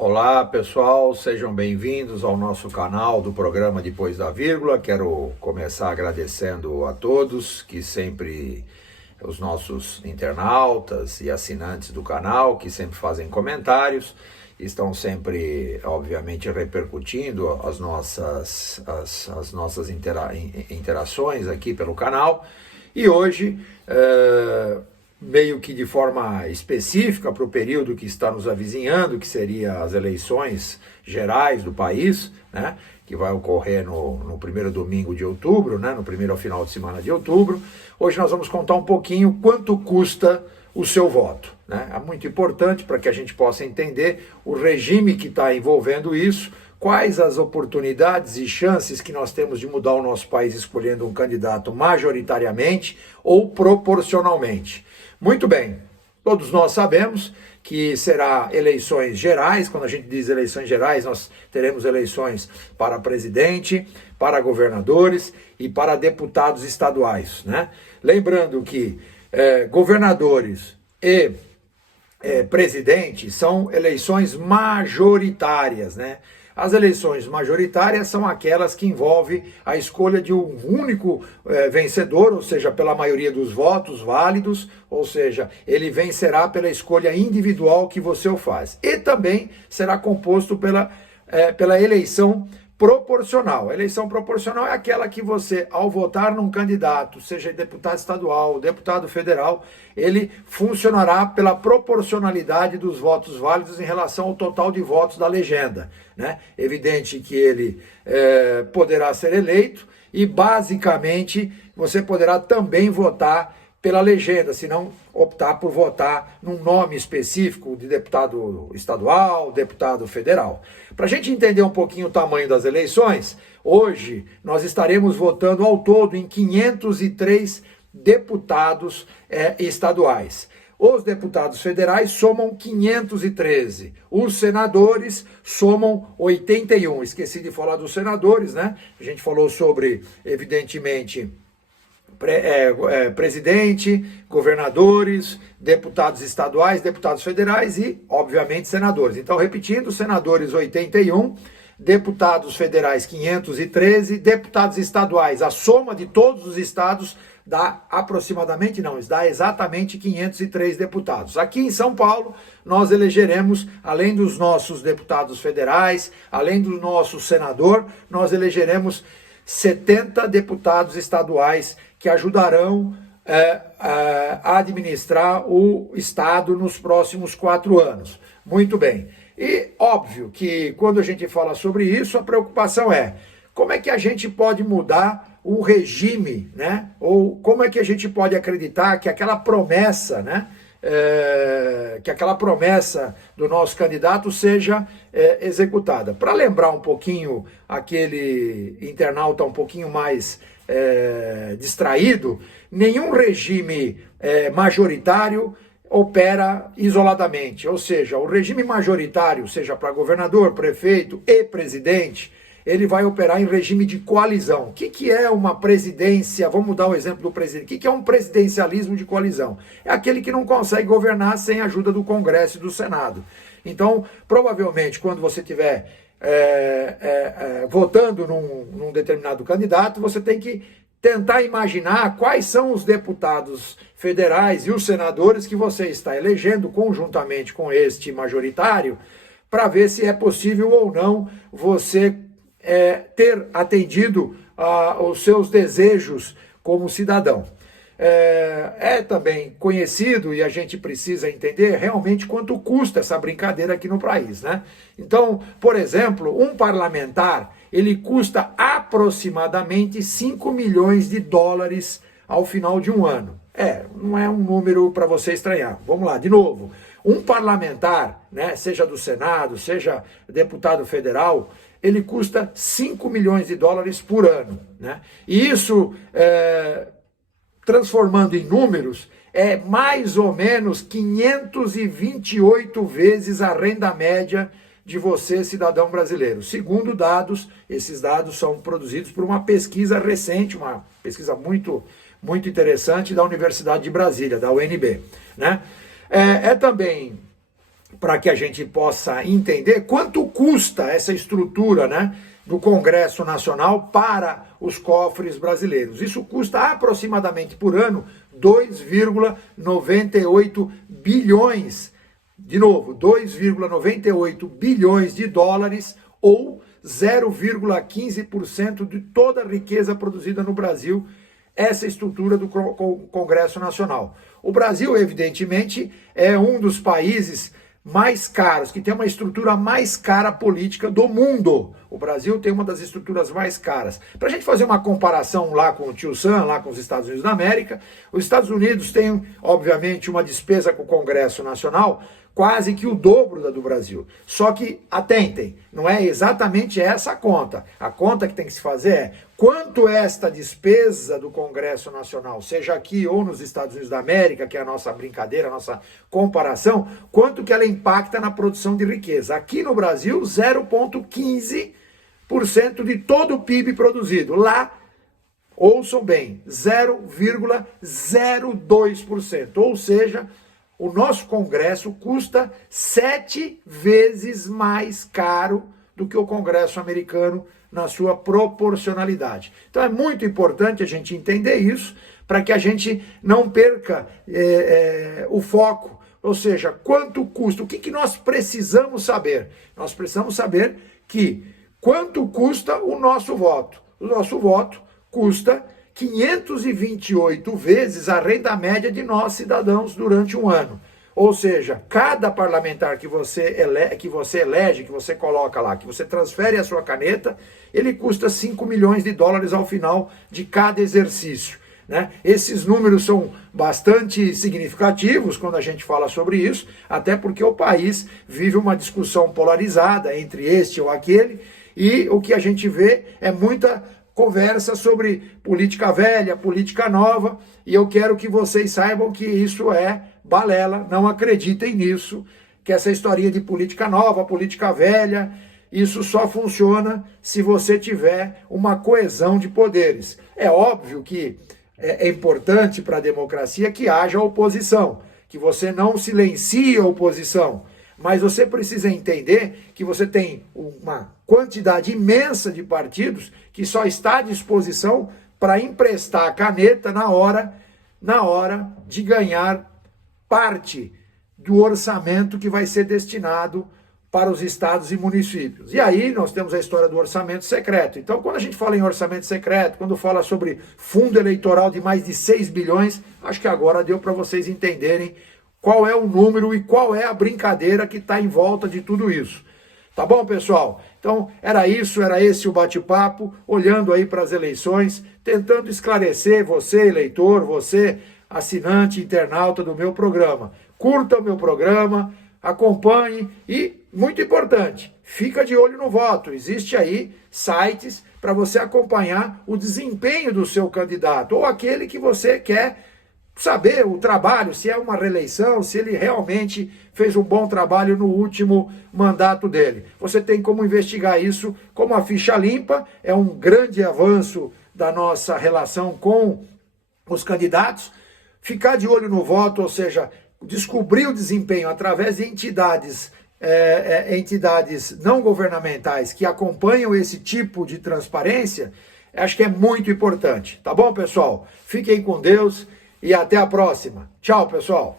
Olá pessoal, sejam bem-vindos ao nosso canal do programa Depois da Vírgula. Quero começar agradecendo a todos que sempre, os nossos internautas e assinantes do canal, que sempre fazem comentários, estão sempre, obviamente, repercutindo as nossas interações aqui pelo canal. E hoje, meio que de forma específica para o período que está nos avizinhando, que seria as eleições gerais do país, né, que vai ocorrer no primeiro domingo de outubro, né, no primeiro final de semana de outubro. Hoje nós vamos contar um pouquinho quanto custa o seu voto, né? É muito importante para que a gente possa entender o regime que está envolvendo isso, quais as oportunidades e chances que nós temos de mudar o nosso país escolhendo um candidato majoritariamente ou proporcionalmente. Muito bem, todos nós sabemos que será eleições gerais. Quando a gente diz eleições gerais, nós teremos eleições para presidente, para governadores e para deputados estaduais, né? Lembrando que governadores e presidente são eleições majoritárias, né? As eleições majoritárias são aquelas que envolvem a escolha de um único vencedor, ou seja, pela maioria dos votos válidos, ou seja, ele vencerá pela escolha individual que você o faz. E também será composto pela eleição proporcional. A eleição proporcional é aquela que você, ao votar num candidato, seja deputado estadual, deputado federal, ele funcionará pela proporcionalidade dos votos válidos em relação ao total de votos da legenda, né? Evidente que ele poderá ser eleito e, basicamente, você poderá também votar pela legenda, se não optar por votar num nome específico de deputado estadual, deputado federal. Para a gente entender um pouquinho o tamanho das eleições, hoje nós estaremos votando ao todo em 503 deputados estaduais. Os deputados federais somam 513, os senadores somam 81. Esqueci de falar dos senadores, né? A gente falou sobre, evidentemente, presidente, governadores, deputados estaduais, deputados federais e, obviamente, senadores. Então, repetindo, senadores 81, deputados federais 513, deputados estaduais, a soma de todos os estados dá aproximadamente, não, dá exatamente 503 deputados. Aqui em São Paulo, nós elegeremos, além dos nossos deputados federais, além do nosso senador, nós elegeremos 70 deputados estaduais que ajudarão a administrar o Estado nos próximos 4 anos. Muito bem. E óbvio que quando a gente fala sobre isso, a preocupação é como é que a gente pode mudar o regime, né? Ou como é que a gente pode acreditar que aquela promessa, né? Que aquela promessa do nosso candidato seja executada. Para lembrar um pouquinho aquele internauta um pouquinho mais distraído, nenhum regime majoritário opera isoladamente, ou seja, o regime majoritário, seja para governador, prefeito e presidente, ele vai operar em regime de coalizão. O que é uma presidência? Vamos dar o exemplo do presidente. O que é um presidencialismo de coalizão? É aquele que não consegue governar sem a ajuda do Congresso e do Senado. Então, provavelmente, quando você estiver votando num determinado candidato, você tem que tentar imaginar quais são os deputados federais e os senadores que você está elegendo conjuntamente com este majoritário, para ver se é possível ou não você ter atendido aos seus desejos como cidadão. É também conhecido, e a gente precisa entender realmente quanto custa essa brincadeira aqui no país, né? Então, por exemplo, um parlamentar, ele custa aproximadamente 5 milhões de dólares ao final de um ano. Não é um número para você estranhar. Vamos lá, de novo. Um parlamentar, né, seja do Senado, seja deputado federal, ele custa 5 milhões de dólares por ano, né? E isso, transformando em números, é mais ou menos 528 vezes a renda média de você, cidadão brasileiro. Segundo dados, esses dados são produzidos por uma pesquisa recente, uma pesquisa muito interessante da Universidade de Brasília, da UNB, né? Também para que a gente possa entender quanto custa essa estrutura, né, do Congresso Nacional para os cofres brasileiros. Isso custa aproximadamente por ano 2,98 bilhões, de novo, 2,98 bilhões de dólares, ou 0,15% de toda a riqueza produzida no Brasil, essa estrutura do Congresso Nacional. O Brasil, evidentemente, é um dos países mais caros, que tem uma estrutura mais cara política do mundo. O Brasil tem uma das estruturas mais caras. Para a gente fazer uma comparação lá com o Tio Sam, lá com os Estados Unidos da América, os Estados Unidos têm, obviamente, uma despesa com o Congresso Nacional quase que o dobro da do Brasil. Só que, atentem, não é exatamente essa a conta. A conta que tem que se fazer é quanto esta despesa do Congresso Nacional, seja aqui ou nos Estados Unidos da América, que é a nossa brincadeira, a nossa comparação, quanto que ela impacta na produção de riqueza. Aqui no Brasil, 0,15% de todo o PIB produzido. Lá, ouçam bem, 0,02%. Ou seja, o nosso Congresso custa 7 vezes mais caro do que o Congresso americano na sua proporcionalidade. Então é muito importante a gente entender isso para que a gente não perca o foco. Ou seja, quanto custa, o que nós precisamos saber? Nós precisamos saber que quanto custa o nosso voto. O nosso voto custa 528 vezes a renda média de nós cidadãos durante um ano. Ou seja, cada parlamentar que você elege, que você coloca lá, que você transfere a sua caneta, ele custa 5 milhões de dólares ao final de cada exercício, né? Esses números são bastante significativos quando a gente fala sobre isso, até porque o país vive uma discussão polarizada entre este ou aquele, e o que a gente vê é muita conversa sobre política velha, política nova, e eu quero que vocês saibam que isso é balela, não acreditem nisso, que essa historinha de política nova, política velha, isso só funciona se você tiver uma coesão de poderes. É óbvio que é importante para a democracia que haja oposição, que você não silencie a oposição, mas você precisa entender que você tem uma quantidade imensa de partidos que só está à disposição para emprestar a caneta na hora de ganhar parte do orçamento que vai ser destinado para os estados e municípios. E aí nós temos a história do orçamento secreto. Então, quando a gente fala em orçamento secreto, quando fala sobre fundo eleitoral de mais de 6 bilhões, acho que agora deu para vocês entenderem qual é o número e qual é a brincadeira que está em volta de tudo isso. Tá bom, pessoal? Então, era esse o bate-papo, olhando aí para as eleições, tentando esclarecer você, eleitor, você, assinante, internauta do meu programa. Curta o meu programa, acompanhe e, muito importante, fica de olho no voto. Existe aí sites para você acompanhar o desempenho do seu candidato ou aquele que você quer saber o trabalho, se é uma reeleição, se ele realmente fez um bom trabalho no último mandato dele. Você tem como investigar isso como a ficha limpa, é um grande avanço da nossa relação com os candidatos. Ficar de olho no voto, ou seja, descobrir o desempenho através de entidades não governamentais que acompanham esse tipo de transparência, acho que é muito importante. Tá bom, pessoal? Fiquem com Deus e até a próxima. Tchau, pessoal.